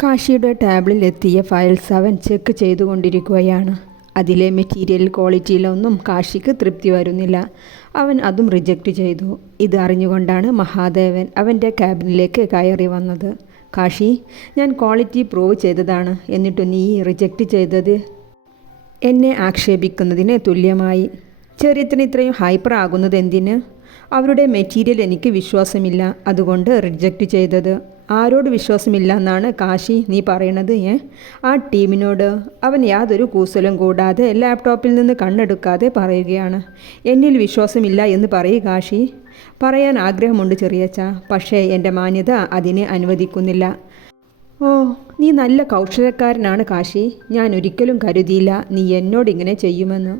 കാശിയുടെ ടാബിളിൽ എത്തിയ ഫയൽസ് അവൻ ചെക്ക് ചെയ്തുകൊണ്ടിരിക്കുകയാണ്. അതിലെ മെറ്റീരിയൽ ക്വാളിറ്റിയിലൊന്നും കാശിക്ക് തൃപ്തി വരുന്നില്ല. അവൻ അതും റിജക്റ്റ് ചെയ്തു. ഇത് അറിഞ്ഞുകൊണ്ടാണ് മഹാദേവൻ അവൻ്റെ ക്യാബിനിലേക്ക് കയറി വന്നത്. കാശി, ഞാൻ ക്വാളിറ്റി പ്രൂവ് ചെയ്തതാണ്, എന്നിട്ട് നീ റിജക്റ്റ് ചെയ്തത് എന്നെ ആക്ഷേപിക്കുന്നതിന് തുല്യമായി. ചെറിയത്തിന് ഇത്രയും ഹൈപ്പർ ആകുന്നത് എന്തിന്? അവരുടെ മെറ്റീരിയൽ എനിക്ക് വിശ്വാസമില്ല, അതുകൊണ്ട് റിജക്റ്റ് ചെയ്തത്. ആരോട് വിശ്വാസമില്ല എന്നാണ് കാശി നീ പറയണത്? ആ ടീമിനോട്. അവൻ യാതൊരു കൂസലും കൂടാതെ ലാപ്ടോപ്പിൽ നിന്ന് കണ്ണെടുക്കാതെ പറയുകയാണ്. എന്നിൽ വിശ്വാസമില്ല എന്ന് പറയൂ കാശി. പറയാൻ ആഗ്രഹമുണ്ട് ചെറിയച്ച, പക്ഷേ എൻ്റെ മാന്യത അതിനെ അനുവദിക്കുന്നില്ല. ഓ, നീ നല്ല കൗശലക്കാരനാണ് കാശി. ഞാൻ ഒരിക്കലും കരുതിയില്ല നീ എന്നോട് ഇങ്ങനെ ചെയ്യുമെന്ന്.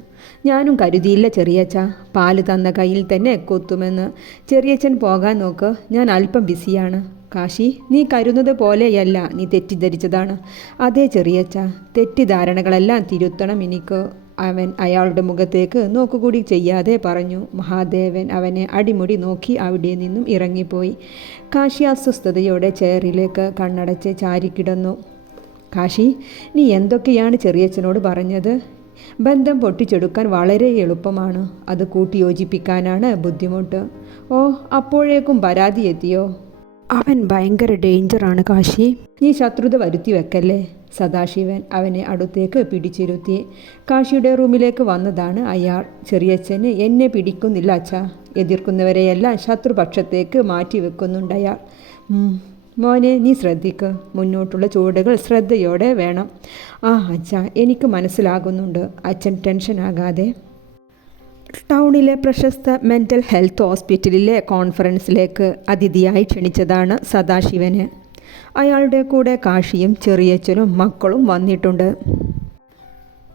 ഞാനും കരുതിയില്ല ചെറിയച്ച, പാല് തന്ന കയ്യിൽ തന്നെ കൊത്തുമെന്ന്. ചെറിയച്ചൻ പോകാൻ നോക്ക്, ഞാൻ അല്പം ബിസിയാണ്. കാശി, നീ കരുതുന്നത് പോലെയല്ല, നീ തെറ്റിദ്ധരിച്ചതാണ്. അതേ ചെറിയച്ച, തെറ്റിദ്ധാരണകളെല്ലാം തിരുത്തണം എനിക്ക്. അവൻ അയാളുടെ മുഖത്തേക്ക് നോക്കുകൂടി ചെയ്യാതെ പറഞ്ഞു. മഹാദേവൻ അവനെ അടിമുടി നോക്കി അവിടെ നിന്നും ഇറങ്ങിപ്പോയി. കാശി അസ്വസ്ഥതയോടെ ചെയറിലേക്ക് കണ്ണടച്ച് ചാരിക്കിടന്നു. കാശി, നീ എന്തൊക്കെയാണ് ചെറിയച്ഛനോട് പറഞ്ഞത്? ബന്ധം പൊട്ടിച്ചെടുക്കാൻ വളരെ എളുപ്പമാണ്, അത് കൂട്ടിയോജിപ്പിക്കാനാണ് ബുദ്ധിമുട്ട്. ഓ, അപ്പോഴേക്കും പരാതി എത്തിയോ? അവൻ ഭയങ്കര ഡേഞ്ചറാണ് കാശി, നീ ശത്രുത വരുത്തി വെക്കല്ലേ. സദാശിവൻ അവനെ അടുത്തേക്ക് പിടിച്ചിരുത്തി. കാശിയുടെ റൂമിലേക്ക് വന്നതാണ് അയാൾ. ചെറിയച്ഛന് എന്നെ പിടിക്കുന്നില്ല അച്ഛാ. എതിർക്കുന്നവരെയെല്ലാം ശത്രുപക്ഷത്തേക്ക് മാറ്റി വെക്കുന്നുണ്ടയാൾ. മോനെ, നീ ശ്രദ്ധിക്ക്. മുന്നോട്ടുള്ള ചുവടുകൾ ശ്രദ്ധയോടെ വേണം. ആ അച്ഛാ, എനിക്ക് മനസ്സിലാകുന്നുണ്ട്. അച്ഛൻ ടെൻഷനാകാതെ. ടൗണിലെ പ്രശസ്ത മെൻ്റൽ ഹെൽത്ത് ഹോസ്പിറ്റലിലെ കോൺഫറൻസിലേക്ക് അതിഥിയായി ക്ഷണിച്ചതാണ് സദാശിവന്. അയാളുടെ കൂടെ കാശിയും ചെറിയച്ഛനും മക്കളും വന്നിട്ടുണ്ട്.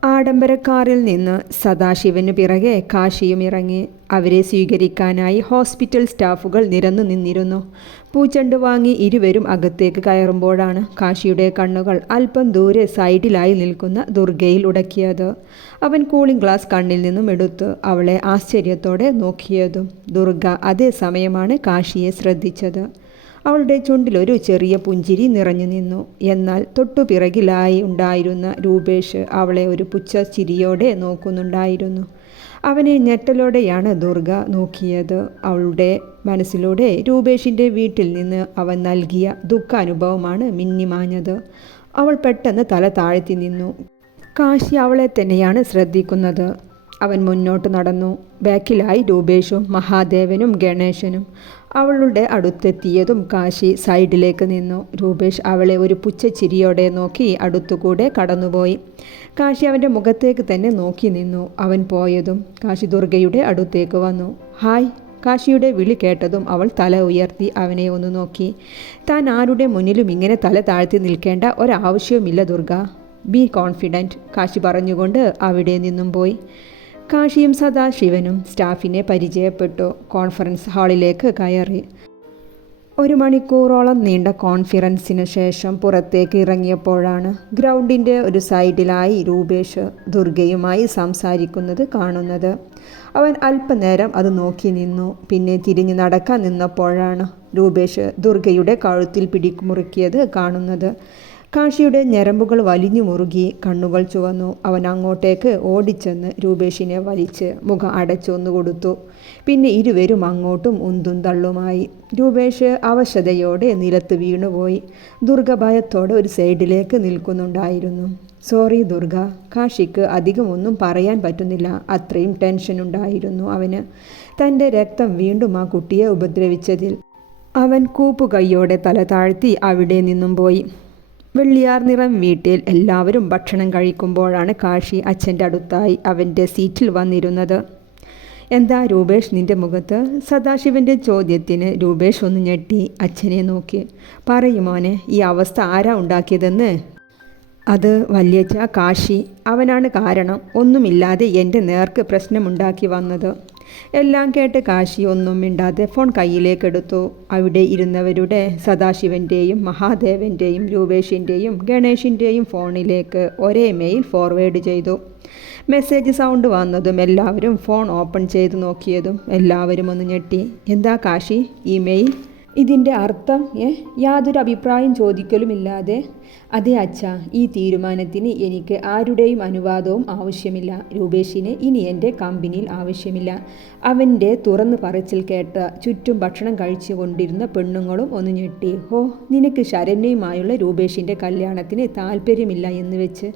ആഡംബരക്കാറിൽ നിന്ന് സദാശിവന് പിറകെ കാശിയും ഇറങ്ങി. അവരെ സ്വീകരിക്കാനായി ഹോസ്പിറ്റൽ സ്റ്റാഫുകൾ നിരന്നു നിന്നിരുന്നു. പൂച്ചെണ്ട് വാങ്ങി ഇരുവരും അകത്തേക്ക് കയറുമ്പോഴാണ് കാശിയുടെ കണ്ണുകൾ അല്പം ദൂരെ സൈഡിലായി നിൽക്കുന്ന ദുർഗയിൽ ഉടക്കിയത്. അവൻ കൂളിംഗ് ഗ്ലാസ് കണ്ണിൽ നിന്നും എടുത്ത് അവളെ ആശ്ചര്യത്തോടെ നോക്കിയതും ദുർഗ അതേ സമയമാണ് കാശിയെ ശ്രദ്ധിച്ചത്. അവളുടെ ചുണ്ടിലൊരു ചെറിയ പുഞ്ചിരി നിറഞ്ഞു നിന്നു. എന്നാൽ തൊട്ടുപിറകിലായി ഉണ്ടായിരുന്ന രൂപേഷ് അവളെ ഒരു പുച്ഛച്ചിരിയോടെ നോക്കുന്നുണ്ടായിരുന്നു. അവനെ ഞെട്ടലോടെയാണ് ദുർഗ നോക്കിയത്. അവളുടെ മനസ്സിലൂടെ രൂപേഷിൻ്റെ വീട്ടിൽ നിന്ന് അവൻ നൽകിയ ദുഃഖാനുഭവമാണ് മിന്നിമാഞ്ഞത്. അവൾ പെട്ടെന്ന് തല താഴ്ത്തി നിന്നു. കാശി അവളെ തന്നെയാണ് ശ്രദ്ധിക്കുന്നത്. അവൻ മുന്നോട്ട് നടന്നു. ബാക്കിലായി രൂപേഷും മഹാദേവനും ഗണേശനും. അവളുടെ അടുത്തെത്തിയതും കാശി സൈഡിലേക്ക് നിന്നു. രൂപേഷ് അവളെ ഒരു പുച്ഛച്ചിരിയോടെ നോക്കി അടുത്തുകൂടെ കടന്നുപോയി. കാശി അവൻ്റെ മുഖത്തേക്ക് തന്നെ നോക്കി നിന്നു. അവൻ പോയതും കാശി ദുർഗയുടെ അടുത്തേക്ക് വന്നു. ഹായ്. കാശിയുടെ വിളി കേട്ടതും അവൾ തല ഉയർത്തി അവനെ ഒന്ന് നോക്കി. താൻ ആരുടെ മുന്നിലും ഇങ്ങനെ തല താഴ്ത്തി നിൽക്കേണ്ട ഒരാവശ്യവുമില്ല ദുർഗ. ബി കോൺഫിഡൻറ്റ്, കാശി പറഞ്ഞുകൊണ്ട് അവിടെ നിന്നും പോയി. കാശിയും സദാശിവനും സ്റ്റാഫിനെ പരിചയപ്പെട്ടു. കോൺഫറൻസ് ഹാളിലേക്ക് കയറി. 1 മണിക്കൂറോളം നീണ്ട കോൺഫറൻസിന് ശേഷം പുറത്തേക്ക് ഇറങ്ങിയപ്പോഴാണ് ഗ്രൗണ്ടിൻ്റെ ഒരു സൈഡിലായി രൂപേഷ് ദുർഗയുമായി സംസാരിക്കുന്നത് കാണുന്നത്. അവൻ അല്പനേരം അത് നോക്കി നിന്നു. പിന്നെ തിരിഞ്ഞു നടക്കാൻ നിന്നപ്പോഴാണ് രൂപേഷ് ദുർഗയുടെ കഴുത്തിൽ പിടിമുറുക്കിയത് കാണുന്നത്. കാശിയുടെ ഞരമ്പുകൾ വലിഞ്ഞു മുറുകി, കണ്ണുകൾ ചുവന്നു. അവൻ അങ്ങോട്ടേക്ക് ഓടിച്ചെന്ന് രൂപേഷിനെ വലിച്ച് മുഖം അടച്ചൊന്നു കൊടുത്തു. പിന്നെ ഇരുവരും അങ്ങോട്ടും ഉന്തും തള്ളുമായി. രൂപേഷ് അവശതയോടെ നിലത്ത് വീണുപോയി. ദുർഗ ഭയത്തോടെ ഒരു സൈഡിലേക്ക് നിൽക്കുന്നുണ്ടായിരുന്നു. സോറി ദുർഗ. കാശിക്ക് അധികം ഒന്നും പറയാൻ പറ്റുന്നില്ല. അത്രയും ടെൻഷനുണ്ടായിരുന്നു അവന്. തൻ്റെ രക്തം വീണ്ടും ആ കുട്ടിയെ ഉപദ്രവിച്ചതിൽ. അവൻ കൂപ്പുകൈയോടെ തല താഴ്ത്തി അവിടെ നിന്നും പോയി. വെള്ളിയാർ നിറം വീട്ടിൽ എല്ലാവരും ഭക്ഷണം കഴിക്കുമ്പോഴാണ് കാശി അച്ഛൻ്റെ അടുത്തായി അവൻ്റെ സീറ്റിൽ വന്നിരുന്നത്. എന്താ രൂപേഷ് നിൻ്റെ മുഖത്ത്? സദാശിവൻ്റെ ചോദ്യത്തിന് രൂപേഷ് ഒന്ന് ഞെട്ടി അച്ഛനെ നോക്കി. പറയുമോനെ, ഈ അവസ്ഥ ആരാ ഉണ്ടാക്കിയതെന്ന്? അത് വല്യച്ഛ, കാശി. അവനാണ് കാരണം. ഒന്നുമില്ലാതെ എൻ്റെ നേർക്ക് പ്രശ്നമുണ്ടാക്കി വന്നത്. എല്ലാം കേട്ട് കാശി ഒന്നും മിണ്ടാതെ ഫോൺ കയ്യിലേക്കെടുത്തു. അവിടെ ഇരുന്നവരുടെ സദാശിവൻ്റെയും മഹാദേവൻ്റെയും രൂപേഷിൻ്റെയും ഗണേഷിൻ്റെയും ഫോണിലേക്ക് ഒരേ മെയിൽ ഫോർവേഡ് ചെയ്തു. മെസ്സേജ് സൗണ്ട് വന്നതും എല്ലാവരും ഫോൺ ഓപ്പൺ ചെയ്ത് നോക്കിയതും എല്ലാവരും ഒന്ന് ഞെട്ടി. എന്താ കാശി, ഇമെയിൽ? ഇതിൻ്റെ അർത്ഥം യാതൊരു അഭിപ്രായം ചോദിക്കലുമില്ലാതെ? അതെ അച്ഛാ, ഈ തീരുമാനത്തിന് എനിക്ക് ആരുടെയും അനുവാദവും ആവശ്യമില്ല. രൂപേഷിന് ഇനി എൻ്റെ കമ്പനിയിൽ ആവശ്യമില്ല. അവൻ്റെ തുറന്നു പറച്ചിൽ കേട്ട ചുറ്റും ഭക്ഷണം കഴിച്ചു കൊണ്ടിരുന്ന പെണ്ണുങ്ങളും ഒന്ന് ഞെട്ടി. ഹോ, നിനക്ക് ശരണ്യയുമായുള്ള രൂപേഷിൻ്റെ കല്യാണത്തിന് താല്പര്യമില്ല എന്ന് വെച്ച്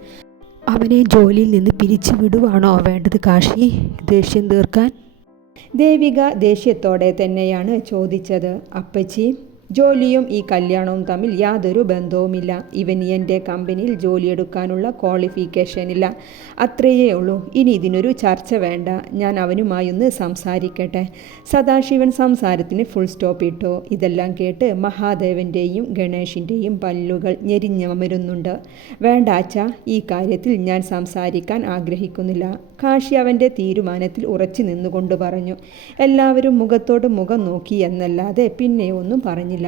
അവനെ ജോലിയിൽ നിന്ന് പിരിച്ചു വിടുവാണോ വേണ്ടത് കാശി, ദേഷ്യം തീർക്കാൻ? ദേവിക ദേഷ്യത്തോടെ തന്നെയാണ് ചോദിച്ചത്. അപ്പച്ചി, ജോലിയും ഈ കല്യാണവും തമ്മിൽ യാതൊരു ബന്ധവുമില്ല. ഇവന് എൻ്റെ കമ്പനിയിൽ ജോലിയെടുക്കാനുള്ള ക്വാളിഫിക്കേഷനില്ല, അത്രയേ ഉള്ളൂ. ഇനി ഇതിനൊരു ചർച്ച വേണ്ട. ഞാൻ അവനുമായൊന്ന് സംസാരിക്കട്ടെ. സദാശിവൻ സംസാരത്തിന് ഫുൾ സ്റ്റോപ്പ് ഇട്ടു. ഇതെല്ലാം കേട്ട് മഹാദേവൻ്റെയും ഗണേഷിൻ്റെയും പല്ലുകൾ ഞെരിഞ്ഞമരുന്നുണ്ട്. വേണ്ട അച്ഛാ, ഈ കാര്യത്തിൽ ഞാൻ സംസാരിക്കാൻ ആഗ്രഹിക്കുന്നില്ല. കാശി അവൻ്റെ തീരുമാനത്തിൽ ഉറച്ചു നിന്നുകൊണ്ട് പറഞ്ഞു. എല്ലാവരും മുഖത്തോട് മുഖം നോക്കി എന്നല്ലാതെ പിന്നെ ഒന്നും പറഞ്ഞില്ല.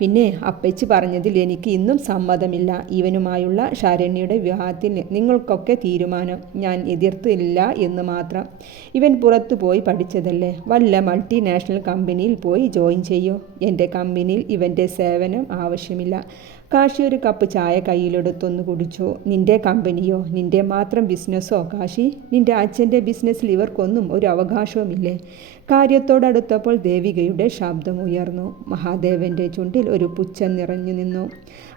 പിന്നെ അപ്പച്ചി പറഞ്ഞതിൽ എനിക്ക് ഇന്നും സമ്മതമില്ല. ഇവനുമായുള്ള ശരണ്യയുടെ വിവാഹത്തിന് നിങ്ങൾക്കൊക്കെ തീരുമാനം. ഞാൻ എതിർത്തില്ല എന്ന് മാത്രം. ഇവൻ പുറത്തു പോയി പഠിച്ചതല്ലേ, വല്ല മൾട്ടിനാഷണൽ കമ്പനിയിൽ പോയി ജോയിൻ ചെയ്യോ. എൻ്റെ കമ്പനിയിൽ ഇവൻ്റെ സേവനം ആവശ്യമില്ല. കാശി ഒരു കപ്പ് ചായ കയ്യിലെടുത്തൊന്ന് കുടിച്ചു. നിന്റെ കമ്പനിയോ, നിന്റെ മാത്രം ബിസിനസ്സോ കാശി? നിന്റെ അച്ഛൻ്റെ ബിസിനസ്സിൽ ഇവർക്കൊന്നും ഒരു അവകാശവുമില്ലേ? കാര്യത്തോടടുത്തപ്പോൾ ദേവികയുടെ ശബ്ദമുയർന്നു. മഹാദേവൻ്റെ ചുണ്ടിൽ ഒരു പുച്ഛം നിറഞ്ഞു നിന്നു.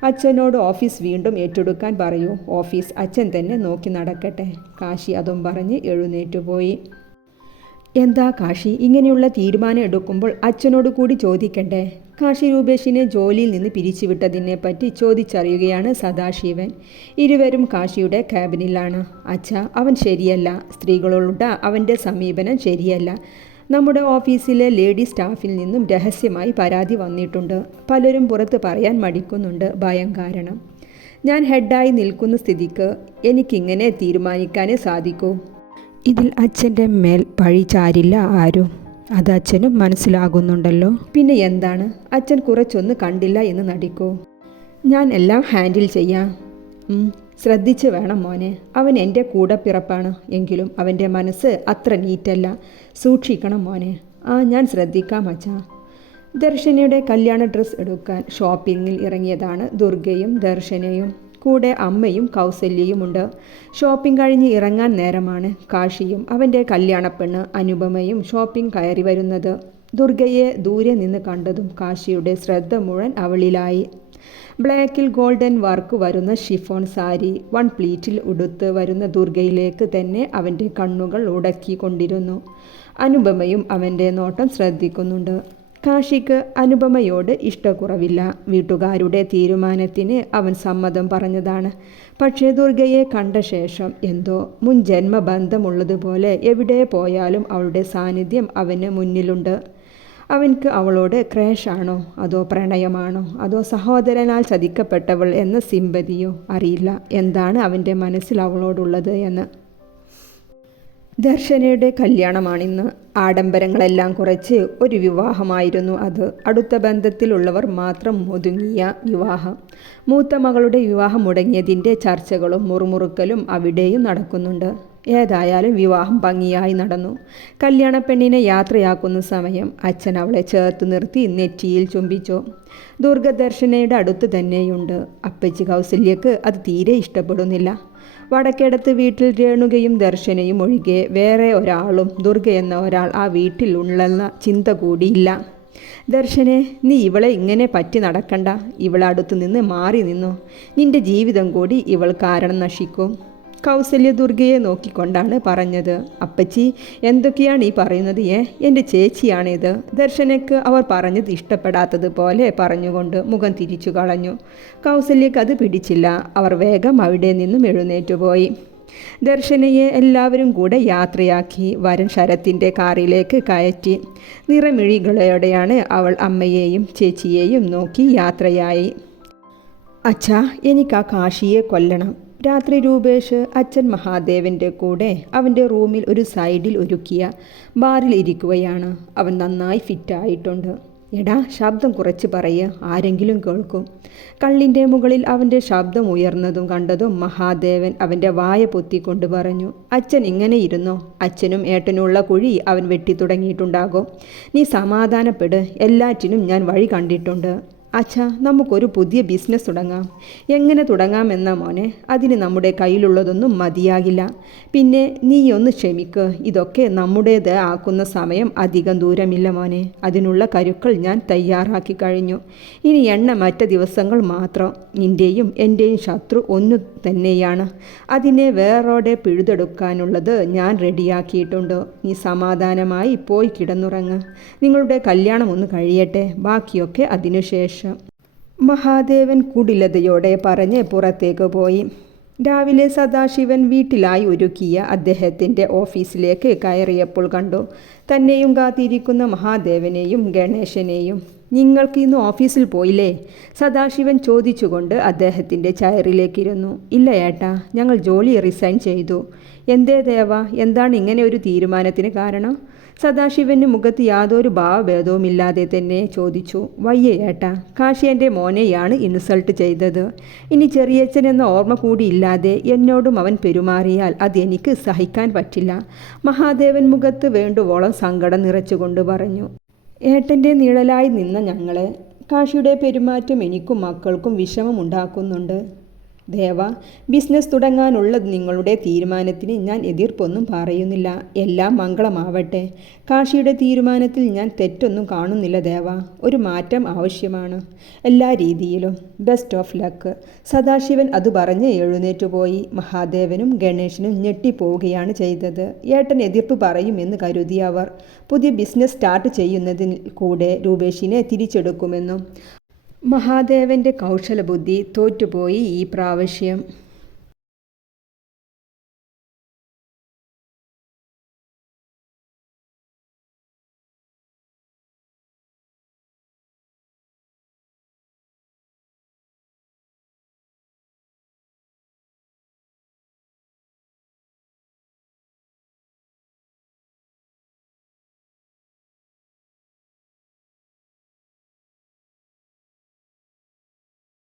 അച്ഛനോട് ഓഫീസ് വീണ്ടും ഏറ്റെടുക്കാൻ പറയൂ. ഓഫീസ് അച്ഛൻ തന്നെ നോക്കി നടക്കട്ടെ. കാശി അതും പറഞ്ഞ് എഴുന്നേറ്റുപോയി. എന്താ കാശി, ഇങ്ങനെയുള്ള തീരുമാനം എടുക്കുമ്പോൾ അച്ഛനോട് കൂടി ചോദിക്കണ്ടേ? കാശി രൂപേഷിനെ ജോലിയിൽ നിന്ന് പിരിച്ചുവിട്ടതിനെപ്പറ്റി ചോദിച്ചറിയുകയാണ് സദാശിവൻ. ഇരുവരും കാശിയുടെ ക്യാബിനിലാണ്. അച്ഛാ, അവൻ ശരിയല്ല. സ്ത്രീകളോടുള്ള അവൻ്റെ സമീപനം ശരിയല്ല. നമ്മുടെ ഓഫീസിലെ ലേഡി സ്റ്റാഫിൽ നിന്നും രഹസ്യമായി പരാതി വന്നിട്ടുണ്ട്. പലരും പുറത്ത് പറയാൻ മടിക്കുന്നുണ്ട്, ഭയം കാരണം. ഞാൻ ഹെഡായി നിൽക്കുന്ന സ്ഥിതിക്ക് എനിക്കിങ്ങനെ തീരുമാനിക്കാനേ സാധിക്കൂ. ഇതിൽ അച്ഛൻ്റെ മേൽ പഴി ചാരില്ല ആരും. അത് അച്ഛനും മനസ്സിലാകുന്നുണ്ടല്ലോ. പിന്നെ എന്താണ്, അച്ഛൻ കുറച്ചൊന്ന് കണ്ടില്ല എന്ന് നടിക്കൂ. ഞാൻ എല്ലാം ഹാൻഡിൽ ചെയ്യാം. ശ്രദ്ധിച്ച് വേണം മോനെ. അവൻ എൻ്റെ കൂടപ്പിറപ്പാണ്. എങ്കിലും അവൻ്റെ മനസ്സ് അത്ര നീറ്റല്ല. സൂക്ഷിക്കണം മോനെ. ഞാൻ ശ്രദ്ധിക്കാം അച്ഛാ. ദർശനയുടെ കല്യാണ ഡ്രസ്സ് എടുക്കാൻ ഷോപ്പിങ്ങിൽ ഇറങ്ങിയതാണ് ദുർഗയും ദർശനയും. കൂടെ അമ്മയും കൗസല്യയുമുണ്ട്. ഷോപ്പിംഗ് കഴിഞ്ഞ് ഇറങ്ങാൻ നേരമാണ് കാശിയും അവൻ്റെ കല്യാണപ്പെണ്ണ് അനുപമയും ഷോപ്പിംഗ് കയറി വരുന്നത്. ദുർഗയെ ദൂരെ നിന്ന് കണ്ടതും കാശിയുടെ ശ്രദ്ധ മുഴുവൻ അവളിലായി. ബ്ലാക്കിൽ ഗോൾഡൻ വർക്ക് വരുന്ന ഷിഫോൺ സാരി വൺ പ്ലീറ്റിൽ ഉടുത്ത് വരുന്ന ദുർഗയിലേക്ക് തന്നെ അവൻ്റെ കണ്ണുകൾ ഉടക്കിക്കൊണ്ടിരുന്നു. അനുപമയും അവൻ്റെ നോട്ടം ശ്രദ്ധിക്കുന്നുണ്ട്. കാശിക്ക് അനുപമയോട് ഇഷ്ടക്കുറവില്ല. വീട്ടുകാരുടെ തീരുമാനത്തിന് അവൻ സമ്മതം പറഞ്ഞതാണ്. പക്ഷേ ദുർഗയെ കണ്ട ശേഷം എന്തോ മുൻ ജന്മബന്ധമുള്ളതുപോലെ എവിടെ പോയാലും അവളുടെ സാന്നിധ്യം അവന് മുന്നിലുണ്ട്. അവൻക്ക് അവളോട് ക്രേഷാണോ, അതോ പ്രണയമാണോ, അതോ സഹോദരനാൽ ചതിക്കപ്പെട്ടവൾ എന്ന സിമ്പതിയോ? അറിയില്ല എന്താണ് അവൻ്റെ മനസ്സിൽ അവളോടുള്ളത് എന്ന്. ദർശനയുടെ കല്യാണമാണിന്ന്. ആഡംബരങ്ങളെല്ലാം കുറച്ച് ഒരു വിവാഹമായിരുന്നു അത്. അടുത്ത ബന്ധത്തിലുള്ളവർ മാത്രം ഒതുങ്ങിയ വിവാഹം. മൂത്ത മകളുടെ വിവാഹം മുടങ്ങിയതിൻ്റെ ചർച്ചകളും മുറുമുറുക്കലും അവിടെയും നടക്കുന്നുണ്ട്. ഏതായാലും വിവാഹം ഭംഗിയായി നടന്നു. കല്യാണപ്പെണ്ണിനെ യാത്രയാക്കുന്ന സമയം അച്ഛൻ അവളെ ചേർത്ത് നിർത്തി നെറ്റിയിൽ ചുംബിച്ചു. ദുർഗദർശനയുടെ അടുത്ത് തന്നെയുണ്ട്. അപ്പച്ചി കൗസല്യക്ക് അത് തീരെ ഇഷ്ടപ്പെടുന്നില്ല. വടക്കേടത്ത് വീട്ടിൽ രേണുകയും ദർശനയും ഒഴികെ വേറെ ഒരാളും ദുർഗ എന്ന ഒരാൾ ആ വീട്ടിൽ ഉള്ളെന്ന ചിന്ത കൂടിയില്ല. ദർശനെ, നീ ഇവളെ ഇങ്ങനെ പറ്റി നടക്കണ്ട. ഇവളടുത്ത് നിന്ന് മാറി നിന്നു. നിന്റെ ജീവിതം കൂടി ഇവൾ കാരണം നശിക്കും. കൗസല്യ ദുർഗയെ നോക്കിക്കൊണ്ടാണ് പറഞ്ഞത്. അപ്പച്ചി, എന്തൊക്കെയാണ് ഈ പറയുന്നത്? എൻ്റെ ചേച്ചിയാണിത്. ദർശനയ്ക്ക് അവർ പറഞ്ഞത് ഇഷ്ടപ്പെടാത്തതുപോലെ പറഞ്ഞുകൊണ്ട് മുഖം തിരിച്ചു കളഞ്ഞു. കൗസല്യക്ക് അത് പിടിച്ചില്ല. അവർ വേഗം അവിടെ നിന്നും എഴുന്നേറ്റുപോയി. ദർശനയെ എല്ലാവരും കൂടെ യാത്രയാക്കി. വരൻ ശരത്തിൻ്റെ കാറിലേക്ക് കയറ്റി. നിറമിഴികളോടെയാണ് അവൾ അമ്മയെയും ചേച്ചിയെയും നോക്കി യാത്രയായി. അച്ഛാ, എനിക്ക് ആ കാശിയെ കൊല്ലണം. രാത്രി രൂപേഷ് അച്ഛൻ മഹാദേവൻ്റെ കൂടെ അവൻ്റെ റൂമിൽ ഒരു സൈഡിൽ ഒരുക്കിയ ബാറിൽ ഇരിക്കുകയാണ്. അവൻ നന്നായി ഫിറ്റായിട്ടുണ്ട്. എടാ, ശബ്ദം കുറച്ച് പറയുക, ആരെങ്കിലും കേൾക്കും. കള്ളിൻ്റെ മുകളിൽ അവൻ്റെ ശബ്ദം ഉയർന്നതും കണ്ടതും മഹാദേവൻ അവൻ്റെ വായ പൊത്തിക്കൊണ്ട് പറഞ്ഞു, അച്ഛൻ ഇങ്ങനെ ഇരുന്നോ? അച്ഛനും ഏട്ടനുള്ള കുഴി അവൻ വെട്ടിത്തുടങ്ങിയിട്ടുണ്ടാകും. നീ സമാധാനപ്പെട്, എല്ലാറ്റിനും ഞാൻ വഴി കണ്ടിട്ടുണ്ട്. അച്ഛാ, നമുക്കൊരു പുതിയ ബിസിനസ് തുടങ്ങാം. എങ്ങനെ തുടങ്ങാമെന്നാ മോനെ? അതിന് നമ്മുടെ കയ്യിലുള്ളതൊന്നും മതിയാകില്ല. പിന്നെ നീ ഒന്ന് ക്ഷമിക്ക്. ഇതൊക്കെ നമ്മുടേത് ആക്കുന്ന സമയം അധികം ദൂരമില്ല മോനെ. അതിനുള്ള കരുക്കൾ ഞാൻ തയ്യാറാക്കി കഴിഞ്ഞു. ഇനി എണ്ണമറ്റ ദിവസങ്ങൾ മാത്രം. നിൻ്റെയും എൻ്റെയും ശത്രു ഒന്നു തന്നെയാണ്. അതിനെ വേറോടെ പിഴുതെടുക്കാനുള്ളത് ഞാൻ റെഡിയാക്കിയിട്ടുണ്ട്. നീ സമാധാനമായി പോയി കിടന്നുറങ്ങ്. നിങ്ങളുടെ കല്യാണം ഒന്ന് കഴിയട്ടെ, ബാക്കിയൊക്കെ അതിനുശേഷം. മഹാദേവൻ കുടിലതയോടെ പറഞ്ഞ് പുറത്തേക്ക് പോയി. രാവിലെ സദാശിവൻ വീട്ടിലായി ഒരുക്കിയ അദ്ദേഹത്തിൻ്റെ ഓഫീസിലേക്ക് കയറിയപ്പോൾ കണ്ടു തന്നെയും കാത്തിരിക്കുന്ന മഹാദേവനെയും ഗണേശനെയും. നിങ്ങൾക്ക് ഇന്ന് ഓഫീസിൽ പോയില്ലേ? സദാശിവൻ ചോദിച്ചുകൊണ്ട് അദ്ദേഹത്തിൻ്റെ ചെയറിലേക്കിരുന്നു. ഇല്ല ഏട്ടാ, ഞങ്ങൾ ജോലി റിസൈൻ ചെയ്തു. എന്തേ ദേവ, എന്താണ് ഇങ്ങനെ ഒരു തീരുമാനത്തിന് കാരണം? സദാശിവന് മുഖത്ത് യാതൊരു ഭാവഭേദവുമില്ലാതെ തന്നെ ചോദിച്ചു. വയ്യ ഏട്ടാ, കാശി എൻ്റെ മോനെയാണ് ഇൻസൾട്ട് ചെയ്തത്. ഇനി ചെറിയച്ഛൻ എന്ന ഓർമ്മ കൂടിയില്ലാതെ എന്നോടും അവൻ പെരുമാറിയാൽ അതെനിക്ക് സഹിക്കാൻ പറ്റില്ല. മഹാദേവൻ മുഖത്ത് വേണ്ടുവോളം സങ്കടം നിറച്ചുകൊണ്ട് പറഞ്ഞു. ഏട്ടൻ്റെ നിഴലായി നിന്ന ഞങ്ങളെ കാശിയുടെ പെരുമാറ്റം എനിക്കും മക്കൾക്കും വിഷമമുണ്ടാക്കുന്നുണ്ട്. ദേവ, ബിസിനസ് തുടങ്ങാനുള്ള നിങ്ങളുടെ തീരുമാനത്തിന് ഞാൻ എതിർപ്പൊന്നും പറയുന്നില്ല. എല്ലാം മംഗളമാവട്ടെ. കാശിയുടെ തീരുമാനത്തിൽ ഞാൻ തെറ്റൊന്നും കാണുന്നില്ല ദേവ. ഒരു മാറ്റം ആവശ്യമാണ്, എല്ലാ രീതിയിലും. Best of luck. സദാശിവൻ അത് പറഞ്ഞ് എഴുന്നേറ്റുപോയി. മഹാദേവനും ഗണേശനും ഞെട്ടിപ്പോവുകയാണ് ചെയ്തത്. ഏട്ടൻ എതിർപ്പ് പറയുമെന്ന് കരുതിയ അവർ പുതിയ ബിസിനസ് സ്റ്റാർട്ട് ചെയ്യുന്നതിൽ കൂടെ രൂപേഷിനെ തിരിച്ചെടുക്കുമെന്നും. മഹാദേവൻ്റെ കൗശലബുദ്ധി തോറ്റുപോയി ഈ പ്രാവശ്യം.